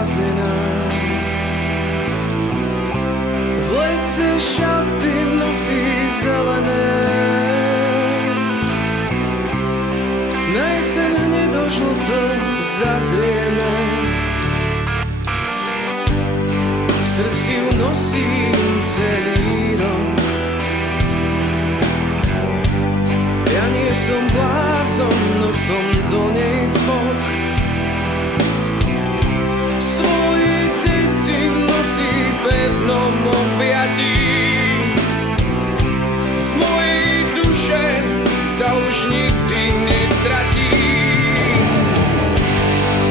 zbláznená. V lete šaty nosí zelené, na jeseň hnedožlto zadrieme. V srdci ju nosím celý rok. Ja nie som blázon, no som do nej cvok. Svoje deti nosí v pevnom objatí. Z mojej duše sa už nikdy nestratí.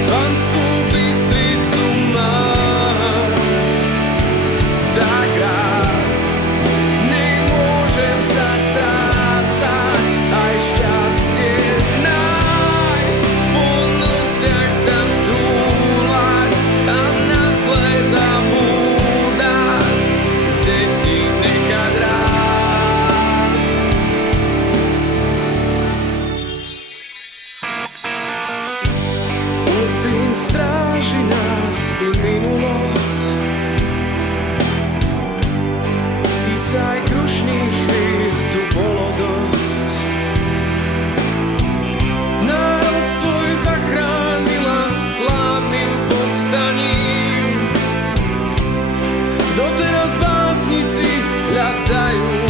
Banskú Bystricu mám tak rád, nemôžem sa strácať, aj šťastie nájsť, po nociach sa túlať a na zlé zabúdať, deti nechať rásť. Urpín stráži nás i minulosť, síce aj krušných chvíľ tu bolo dosť. Národ svoj zachránila slávnym povstaním, doteraz básnici hľadajú